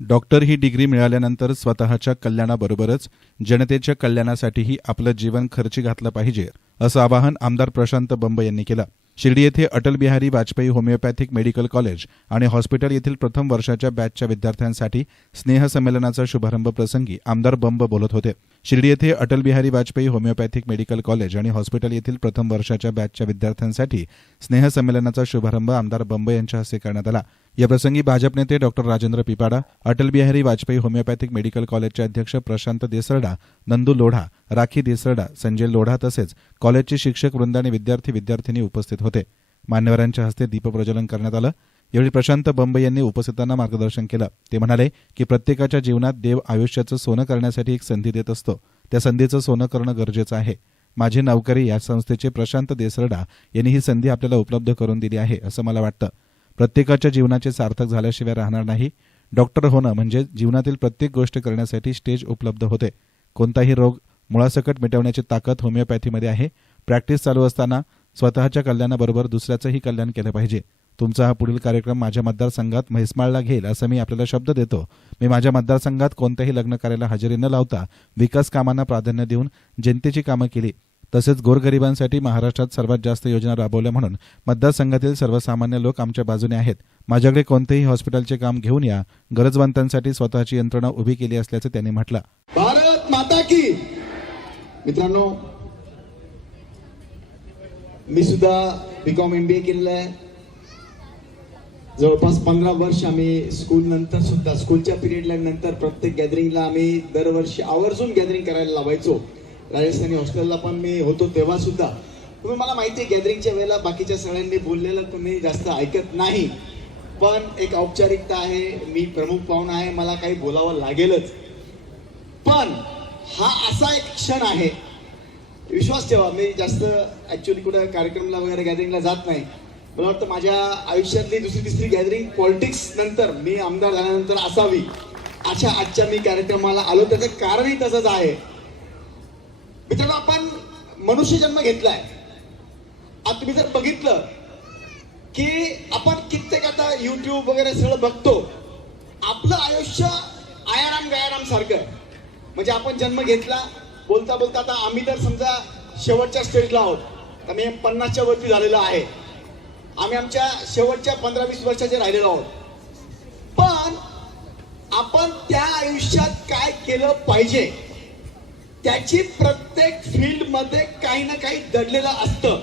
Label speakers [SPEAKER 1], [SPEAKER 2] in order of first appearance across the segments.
[SPEAKER 1] Doctor ही degree मिळाल्यानंतर स्वतःच्या कल्याणाबरोबरच जनतेच्या कल्याणासाठीही आपलं जीवन खर्ची घातलं पाहिजे असं आवाहन आमदार प्रशांत बंब यांनी केलं. शिर्डी येथे Atal Bihari Vajpayee homoeopathic medical college आणि हॉस्पिटल येथील प्रथम वर्षाच्या बॅचच्या विद्यार्थ्यांसाठी स्नेह संमेलनाचा शुभारंभ प्रसंगी आमदार बंब बोलत होते. शिर्डी येथे Atal Bihari Vajpayee homoeopathic medical college आणि हॉस्पिटल येथील प्रथम वर्षाच्या बॅचच्या विद्यार्थ्यांसाठी स्नेह संमेलनाचा शुभारंभ आमदार बंब यांच्या हस्ते करण्यात आला. या प्रसंगी भाजप नेते doctor Rajendra Pipada Atal Bihari Vajpayee homoeopathic medical कॉलेजचे अध्यक्ष प्रशांत देसरडा नंदू लोढा राखी देसरडा संजय लोढा तसेच कॉलेजचे शिक्षक वृंद आणि विद्यार्थी विद्यार्थिनी उपस्थित होते. मान्यवरांच्या हस्ते दीपप्रज्वलन करण्यात आलं. यावेळी प्रशांत बंब यांनी उपस्थितांना मार्गदर्शन केलं. ते म्हणाले की प्रत्येकाच्या जीवनात देव आयुष्याचं सोनं करण्यासाठी एक संधी देत असतो. त्या संधीचं सोनं करणं गरजेचं आहे. माझी नौकरी या संस्थेचे प्रशांत देसरडा यांनी ही संधी आपल्याला उपलब्ध करून दिली आहे असं मला वाटतं. प्रत्येकाच्या जीवनाचे सार्थक झाल्याशिवाय राहणार नाही. डॉक्टर होणं म्हणजे जीवनातील प्रत्येक गोष्ट करण्यासाठी स्टेज उपलब्ध होते. कोणताही रोग मुळासकट मिटवण्याची ताकद होमिओपॅथीमध्ये आहे. प्रॅक्टिस चालू असताना स्वतःच्या कल्याणाबरोबर दुसऱ्याचंही कल्याण केलं पाहिजे. तुमचा हा पुढील कार्यक्रम माझ्या मतदारसंघात म्हैसमाळला घेईल असं मी आपल्याला शब्द देतो. मी माझ्या मतदारसंघात कोणत्याही लग्न कार्याला हजेरी न लावता विकास कामांना प्राधान्य देऊन जनतेची कामं केली. तसेच गोरगरिबांसाठी महाराष्ट्रात सर्वात जास्त योजना राबवल्या म्हणून मतदारसंघातील सर्वसामान्य लोक आमच्या बाजूने आहेत. माझ्याकडे कोणतेही हॉस्पिटलचे काम घेऊन या. गरजवंतांसाठी स्वतःची यंत्रणा उभी केली असल्याचं त्यांनी म्हटलं.
[SPEAKER 2] भारत माता की! मित्रांनो मी सुद्धा बीकॉम एम बी ए केलेलं आहे. जवळपास पंधरा वर्ष आम्ही स्कूल नंतर सुद्धा स्कूलच्या पिरियडला नंतर प्रत्येक गॅदरिंगला आम्ही दरवर्षी आवर्जून गॅदरिंग करायला लावायचो. राजस्थानी हॉस्टेलला पण मी होतो तेव्हा सुद्धा. तुम्ही मला माहिती आहे गॅदरिंगच्या वेळेला बाकीच्या सगळ्यांनी बोललेलं तुम्ही जास्त ऐकत नाही. पण एक औपचारिकता आहे मी प्रमुख पाहुणा आहे मला काही बोलावं लागेलच. पण हा असा एक क्षण आहे. विश्वास ठेवा मी जास्त ऍक्च्युली कुठं कार्यक्रमला वगैरे गॅदरिंगला जात नाही. मला वाटतं माझ्या आयुष्यातली दुसरी तिसरी गॅदरिंग पॉलिटिक्स नंतर मी आमदार झाल्यानंतर असावी. अशा आजच्या मी कार्यक्रमाला आलो त्याचं कारणही तसंच आहे. मित्रांनो आपण मनुष्य जन्म घेतलाय. आता तुम्ही जर बघितलं की आपण कित्येक आता युट्यूब वगैरे सगळं बघतो आपलं आयुष्य आयाराम गयाराम सारखं. आहे. म्हणजे आपण जन्म घेतला बोलता बोलता आता आम्ही तर समजा शेवटच्या स्टेजला आहोत. तर मी पन्नासच्या वरती झालेलो आहे. आम्ही आमच्या शेवटच्या पंधरा वीस वर्षाचे राहिलेलो आहोत. पण आपण त्या आयुष्यात काय केलं पाहिजे? त्याची प्रत्येक फील्डमध्ये काही ना काही दडलेलं असतं.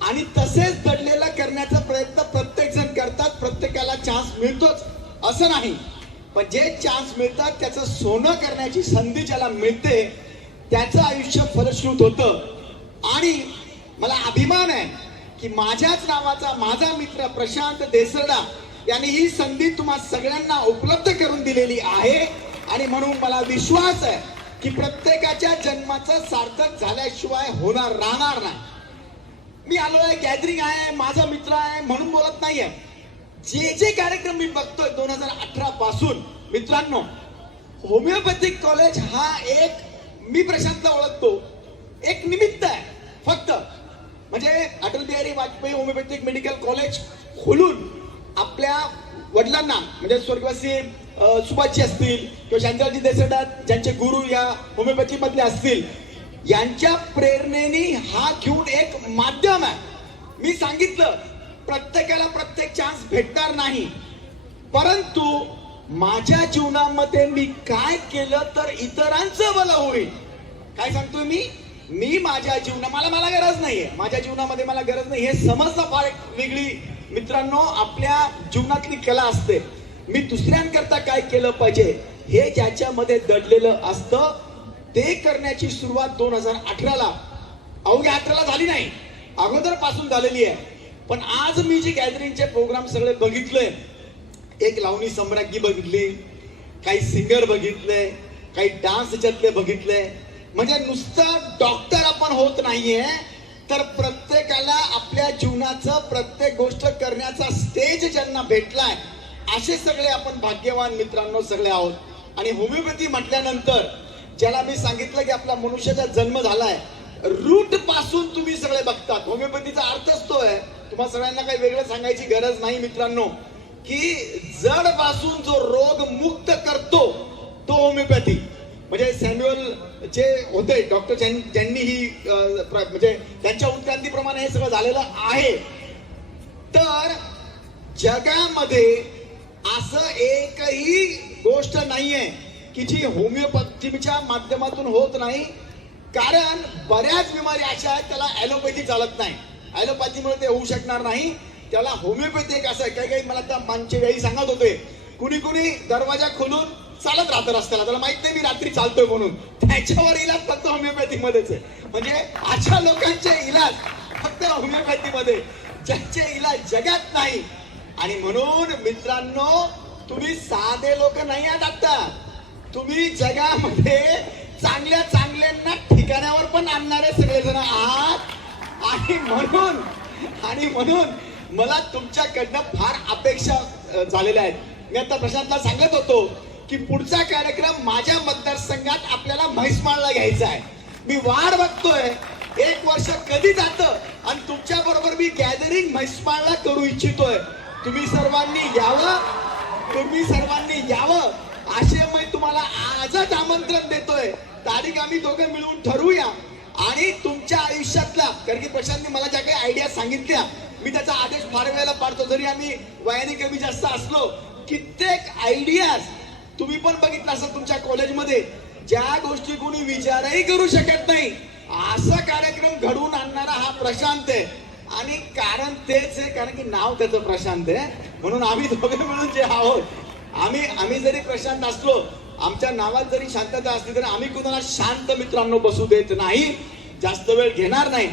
[SPEAKER 2] आणि तसेच दडलेला करण्याचा प्रयत्न प्रत्येक जण करतात. प्रत्येकाला चान्स मिळतोच. असं नाही. पण जे चान्स मिळतात त्याचं सोनं करण्याची संधी ज्याला मिळते त्याचं आयुष्य फलश्रुत होतं. आणि मला अभिमान आहे की माझ्याच नावाचा माझा मित्र प्रशांत देसरडा यांनी ही संधी तुम्हा सगळ्यांना उपलब्ध करून दिलेली आहे. आणि म्हणून मला विश्वास आहे की प्रत्येकाच्या जन्माचं सार्थक झाल्याशिवाय होणार राहणार नाही. मी आलो आहे गॅदरिंग आहे माझा मित्र आहे म्हणून बोलत नाहीये. जे जे कार्यक्रम मी बघतोय दोन हजार अठरा पासून मित्रांनो होमिओपॅथिक कॉलेज हा एक मी प्रशांतला ओळखतो. एक निमित्त आहे फक्त. म्हणजे Atal Bihari Vajpayee homoeopathic medical college खोलून आपल्या वडिलांना म्हणजे स्वर्गवासी सुभाषजी असतील किंवा शांताजी देसरडा ज्यांचे गुरु या होमिओपॅथीमधले असतील यांच्या प्रेरणेने हा घेऊन एक माध्यम आहे. मी सांगितलं प्रत्येकाला प्रत्येक चान्स भेटणार नाही. परंतु माझ्या जीवनामध्ये मी काय केलं तर इतरांचं भलं होईल? काय सांगतोय मी? मी माझ्या जीवना मला मला गरज नाहीये. माझ्या जीवनामध्ये मला गरज नाही. हे समजणं फार एक वेगळी मित्रांनो आपल्या जीवनातली कला असते. मी दुसऱ्यांकरता काय केलं पाहिजे हे ज्याच्यामध्ये दडलेलं असतं ते करण्याची सुरुवात दोन हजार अठराला. अवघ्या अठराला झाली नाही. अगोदरपासून झालेली आहे. पण आज मी जे गॅदरिंगचे प्रोग्राम सगळे बघितले एक लावणी सम्राज्ञी बघितली काही सिंगर बघितले काही डान्स याच्यातले बघितले म्हणजे नुसतं डॉक्टर आपण होत नाहीये तर प्रत्येकाला आपल्या जीवनाचं प्रत्येक गोष्ट करण्याचा स्टेज ज्यांना भेटलाय असे सगळे आपण भाग्यवान मित्रांनो सगळे आहोत. आणि होमिओपॅथी म्हटल्यानंतर ज्याला मी सांगितलं की आपला मनुष्याचा जन्म झालाय रूटपासून तुम्ही सगळे बघतात. होमिओपॅथीचा अर्थच तो आहे तुम्हाला सगळ्यांना काही वेगळं सांगायची गरज नाही मित्रांनो की जडपासून जो रोग मुक्त होमिओपॅथी. म्हणजे सॅम्युअल जे होते डॉक्टर ज्यांनी ही प्र- म्हणजे त्यांच्या उत्क्रांतीप्रमाणे हे सगळं झालेलं आहे. तर जगामध्ये असं एकही गोष्ट नाहीये की जी होमिओपॅथीच्या माध्यमातून होत नाही. कारण बऱ्याच बिमारी अशा आहेत त्याला ॲलोपॅथी चालत नाही. ॲलोपॅथीमुळे ते होऊ शकणार नाही. त्याला होमिओपॅथी एक असं काही काही मला त्या मानचे वेळी सांगत होते. कुणी कुणी दरवाजा खोलून चालत राहतं रस्त्याला. त्याला माहीत नाही मी रात्री चालतोय म्हणून. त्याच्यावर इलाज फक्त होमिओपॅथीमध्येच आहे. म्हणजे अशा लोकांचे इलाज फक्त होमिओपॅथीमध्ये. ज्यांचे इलाज जगात नाही आणि म्हणून मित्रांनो तुम्ही साधे लोक नाही आहात आता. तुम्ही जगामध्ये चांगल्या चांगल्यांना ठिकाणावर पण आणणारे सगळेजण आहात. आणि म्हणून आणि म्हणून मला तुमच्याकडनं फार अपेक्षा झालेल्या आहेत. मी आता प्रशांतला सांगत होतो की पुढचा कार्यक्रम माझ्या मतदारसंघात आपल्याला म्हैसमाळला घ्यायचा आहे. मी वाट बघतोय. एक वर्ष कधी जातं? आणि तुमच्या बरोबर मी गॅदरिंग म्हैसमाळला करू इच्छितोय. तुम्ही सर्वांनी यावं. तुम्ही सर्वांनी यावं. असे मी तुम्हाला आजच आमंत्रण देतोय. तारीख आम्ही दोघं मिळून ठरवूया. आणि तुमच्या आयुष्यातला कारण की प्रशांतने मला ज्या काही आयडिया सांगितल्या मी त्याचा आदेश फार वेळेला पाडतो. जरी आम्ही वयाने कमी जास्त असलो कित्येक आयडियाज तुम्ही पण बघितलं असं तुमच्या कॉलेजमध्ये ज्या गोष्टी कोणी विचारही करू शकत नाही. असा कार्यक्रम घडवून आणणारा हा प्रशांत आहे. आणि कारण तेच आहे कारण की नाव त्याचं प्रशांत आहे. म्हणून आम्ही दोघे मिळून जे आहोत आम्ही आम्ही जरी प्रशांत असलो आमच्या नावात जरी शांतता असली तरी आम्ही कुणाला शांत मित्रांनो बसू देत नाही जास्त वेळ घेणार नाही.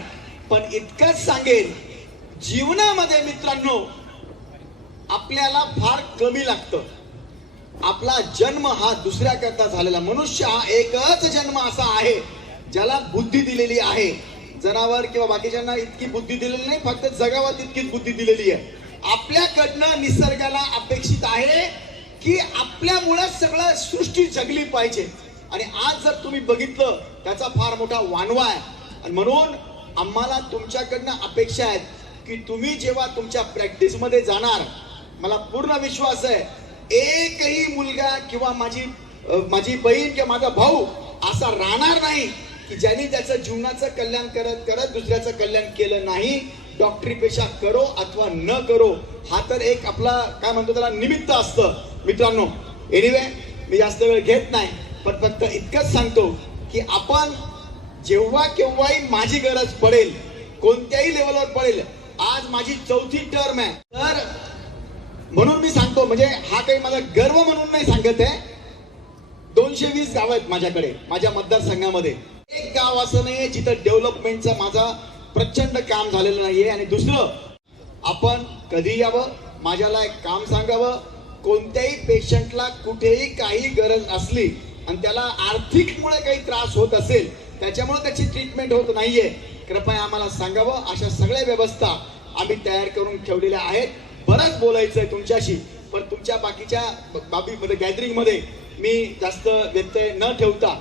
[SPEAKER 2] पण इतकंच सांगेन जीवनामध्ये मित्रांनो आपल्याला फार कमी लागतं. आपला जन्म हा दुसऱ्या करता झालेला. मनुष्य हा एकच जन्म असा आहे ज्याला बुद्धी दिलेली आहे. जनावर किंवा बाकीच्यांना इतकी बुद्धी दिलेली नाही फक्त जगावर तितकीच बुद्धी दिलेली आहे. आपल्याकडनं निसर्गाला अपेक्षित आहे की आपल्यामुळे सगळं सृष्टी जगली पाहिजे. आणि आज जर तुम्ही बघितलं त्याचा फार मोठा वानवा आहे. आणि म्हणून आम्हाला तुमच्याकडनं अपेक्षा आहेत की तुम्ही जेव्हा तुमच्या प्रॅक्टिसमध्ये जाणार मला पूर्ण विश्वास आहे एकही मुलगा किंवा माझी माझी बहीण किंवा माझा भाऊ असा राहणार नाही. की ज्यांनी त्याचं जीवनाचं कल्याण करत करत दुसऱ्याचं कल्याण केलं नाही डॉक्टरी पेशा करो अथवा न करो हा तर एक आपला काय म्हणतो त्याला निमित्त असतं. मित्रांनो एनिवे मी जास्त वेळ घेत नाही पण फक्त इतकंच सांगतो की आपण जेव्हा केव्हाही माझी गरज पडेल कोणत्याही लेवलवर पडेल आज माझी चौथी टर्म आहे. तर म्हणून मी सांगतो म्हणजे हा काही माझा गर्व म्हणून नाही सांगत आहे. दोनशे वीस गाव आहेत माझ्याकडे माझ्या मतदारसंघामध्ये. एक गाव असं नाहीये जिथं डेव्हलपमेंटचं माझा प्रचंड काम झालेलं नाहीये. आणि दुसरं आपण कधी यावं माझ्याला एक काम सांगावं कोणत्याही पेशंटला कुठेही काही गरज असली आणि त्याला आर्थिकमुळे काही त्रास होत असेल त्याच्यामुळे त्याची ट्रीटमेंट होत नाहीये. कृपया आम्हाला सांगावं अशा सगळ्या व्यवस्था आम्ही तयार करून ठेवलेल्या आहेत. बरंच बोलायचं आहे तुमच्याशी पण तुमच्या बाकीच्या बाबीमध्ये गॅदरिंगमध्ये मी जास्त व्यत्यय न ठेवता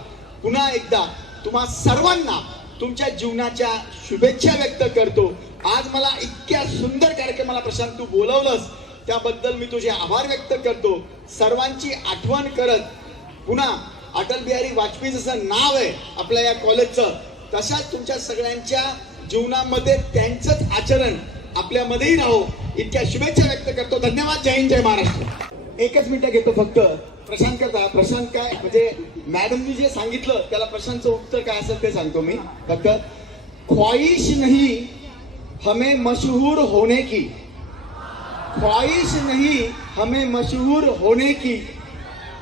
[SPEAKER 2] पुन्हा एकदा तुम्हा सर्वांना तुमच्या जीवनाच्या शुभेच्छा व्यक्त करतो. आज मला इतक्या सुंदर कार्यक्रमाला प्रशांत तू बोलवलंस त्याबद्दल मी तुझे आभार व्यक्त करतो. सर्वांची आठवण करत पुन्हा अटल बिहारी वाजपेयी जसं नाव आहे आपल्या या कॉलेजचं तशाच तुमच्या सगळ्यांच्या जीवनामध्ये त्यांचंच आचरण आपल्यामध्येही राहो. इतक्या शुभेच्छा व्यक्त करतो. धन्यवाद. जय हिंद जय महाराष्ट्र. एकच मिनिटं घेतो फक्त. प्रशांत करता प्रशांत काय म्हणजे मॅडमनी जे सांगितलं त्याला प्रशांतचं उत्तर काय असेल ते सांगतो मी. फक्त ख्वाहिश नहीं हमें मशहूर होने की. ख्वाहिश नहीं हमें मशहूर होने की.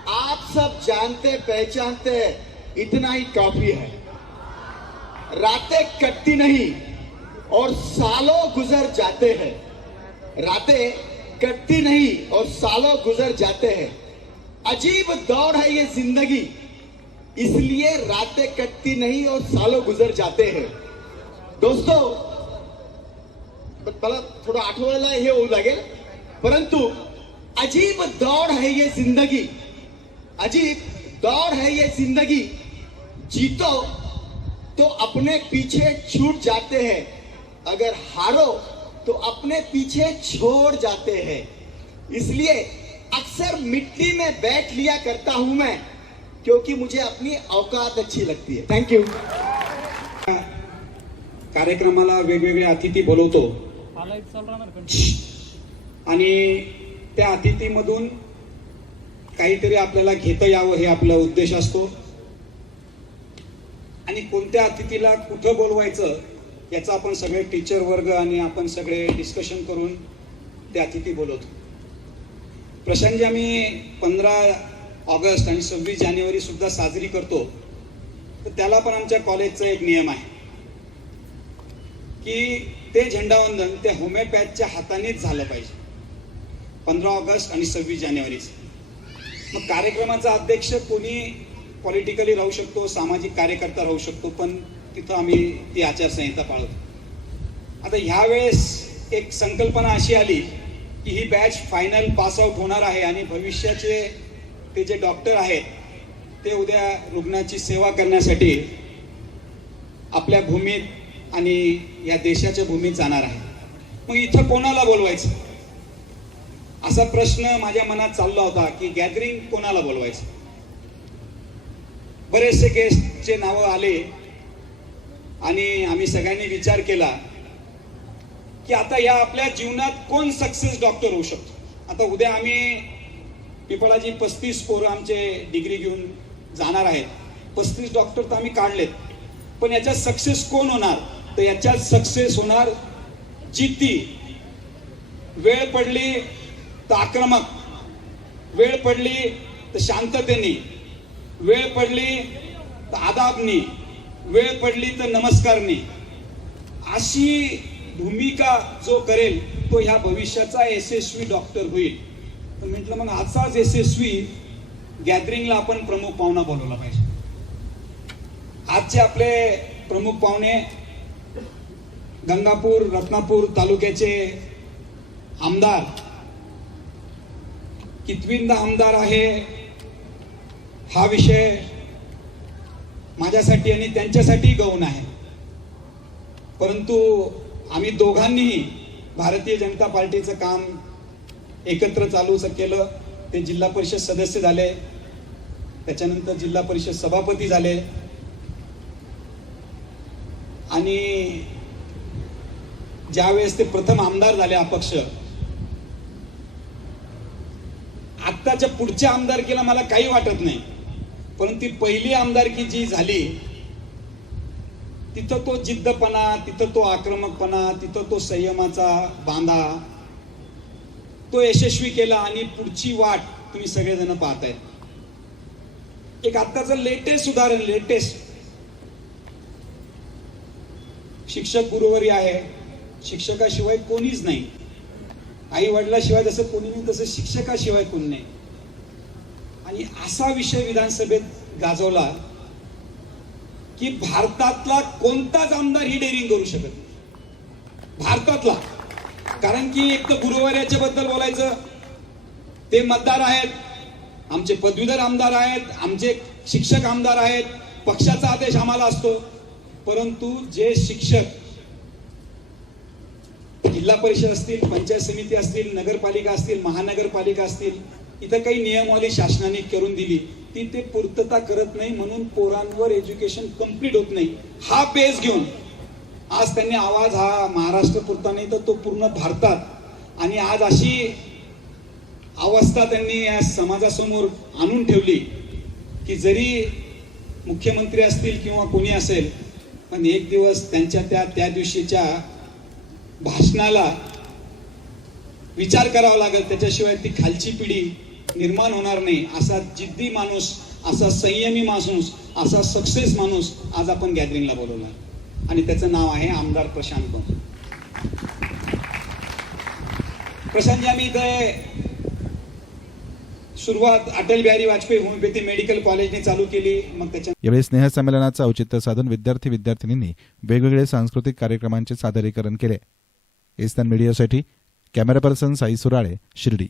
[SPEAKER 2] आप सब जानते पहचानते इतना ही काफी है. रातें कटती नहीं और सालों गुजर जाते हैं. रातें कटती नहीं और सालों गुजर जाते हैं। अजीब दौड़ है ये ज़िंदगी। इसलिए रातें कटती नहीं और सालों गुजर जाते हैं। दोस्तों मला थोडं आठवायला हे होऊ परंतु अजीब दौड़ है ये ज़िंदगी। अजीब दौड़ है ये ज़िंदगी। जीतो तो अपने पीछे छूट जाते हैं। अगर हारो तो अपने पीछे छोड़ जाते हैं। इसलिए अक्सर मिट्टी में बैठ लिया करता हूं मैं क्योंकि मुझे अपनी औकात अच्छी लगती है। थैंक यू
[SPEAKER 3] कार्यक्रमाला वेगवेगळे अतिथी बोलवतो. आणि त्या अतिथीमधून काहीतरी आपल्याला घेता यावं हे आपला उद्देश असतो. आणि कोणत्या अतिथीला कुठं बोलवायचं याचा आपण सगळे टीचर वर्ग आणि आपण सगळे डिस्कशन करून ते अतिथी बोलवतो. प्रशांतजी आम्ही पंधरा ऑगस्ट आणि सव्वीस जानेवारी सुद्धा साजरी करतो. तर त्याला पण आमच्या कॉलेजचा एक नियम आहे. की ते झेंडावंदन ते होमिओपॅथच्या हातानेच झालं पाहिजे. पंधरा ऑगस्ट आणि सव्वीस जानेवारीच. मग कार्यक्रमाचा अध्यक्ष कोणी पॉलिटिकली राहू शकतो सामाजिक कार्यकर्ता राहू शकतो पण तिथं आम्ही ती आचारसंहिता पाळतो आता ह्या वेळेस एक संकल्पना अशी आली की ही बॅच फायनल पास आउट होणार आहे आणि भविष्याचे ते जे डॉक्टर आहेत ते उद्या रुग्णाची सेवा करण्यासाठी आपल्या भूमीत आणि या देशाच्या भूमीत जाणार आहे मग इथं कोणाला बोलवायचं? असा प्रश्न माझ्या मनात चालला होता की गॅदरिंग कोणाला बोलवायचं? बरेचसे गेस्टचे नावं आले. आणि आम्ही सगळ्यांनी विचार केला की आता या आपल्या जीवनात कोण सक्सेस डॉक्टर होऊ शकतो? आता उद्या आम्ही पिपळाजी पस्तीस पोरं आमचे डिग्री घेऊन जाणार आहेत. पस्तीस डॉक्टर तर आम्ही काढलेत. पण याच्यात सक्सेस कोण होणार? तर याच्यात सक्सेस होणार जिद्दी. वेळ पडली तर आक्रमक. वेळ पडली तर शांततेने. वेळ पडली तर आदाबनी. वेळ पडली तर नमस्कार नाही. अशी भूमिका जो करेल तो ह्या भविष्याचा यशस्वी डॉक्टर होईल. तर म्हटलं मग आजचाच यशस्वी गॅदरिंगला आपण प्रमुख पाहुणा बोलवला पाहिजे. आजचे आपले प्रमुख पाहुणे गंगापूर रत्नापूर तालुक्याचे आमदार कितविंदा आमदार आहे हा विषय माझ्यासाठी आणि त्यांच्यासाठी गौण आहे. परंतु आम्ही दोघांनीही भारतीय जनता पार्टीचं काम एकत्र चालूच केलं. ते जिल्हा परिषद सदस्य झाले. त्याच्यानंतर जिल्हा परिषद सभापती झाले. आणि ज्यावेळेस ते प्रथम आमदार झाले अपक्ष आत्ताच्या पुढच्या आमदारकीला मला काही वाटत नाही. परंतु ती पहिली आमदारकी जी झाली तिथं तो जिद्दपणा तिथं तो आक्रमकपणा तिथं तो संयमाचा बांधा तो यशस्वी केला आणि पुढची वाट तुम्ही सगळेजण पाहताय एक आत्ताचं लेटेस्ट उदाहरण लेटेस्ट शिक्षक गुरुवारी आहे. शिक्षकाशिवाय कोणीच नाही. आई वडिलाशिवाय जसं कोणी नाही तसं शिक्षकाशिवाय कोणी नाही. आणि असा विषय विधानसभेत गाजवला की भारतातला कोणताच आमदार ही डेअरिंग करू शकत नाही. भारतातला कारण की एक तर गुरुवार्याच्या बद्दल बोलायचं ते मतदार आहेत आमचे पदवीधर आमदार आहेत आमचे शिक्षक आमदार आहेत पक्षाचा आदेश आम्हाला असतो परंतु जे शिक्षक जिल्हा परिषद असतील पंचायत समिती असतील नगरपालिका असतील महानगरपालिका असतील इथं काही नियमावली शासनाने करून दिली. ती ते पूर्तता करत नाही म्हणून पोरांवर एज्युकेशन कंप्लीट होत नाही. हा बेस घेऊन. आज त्यांनी आवाज हा महाराष्ट्र पुरता नाही तर तो पूर्ण भारतात. आणि आज अशी अवस्था त्यांनी या समाजासमोर आणून ठेवली की जरी मुख्यमंत्री असतील किंवा कोणी असेल पण एक दिवस त्यांच्या त्या त्या दिवशीच्या भाषणाला विचार करावा लागेल. त्याच्याशिवाय ती खालची पिढी निर्माण होणार नाही. असा जिद्दी माणूस असा संयमी माणूस असा सक्सेस माणूस आज आपण गॅदरिंगला बोलवला आणि त्याचं नाव आहे आमदार प्रशांत बंब. प्रशांतजी आम्ही इथे सुरुवात अटल बिहारी वाजपेयी होमिओपॅथी मेडिकल कॉलेजने चालू केली. मग त्याच्या
[SPEAKER 1] यावेळी स्नेहसंमेलनाचं औचित्य साधून विद्यार्थी विद्यार्थिनींनी वेगवेगळे सांस्कृतिक कार्यक्रमांचे सादरीकरण केले. इस्तान मीडियासाठी कॅमेरा पर्सन साई सुराळे शिर्डी.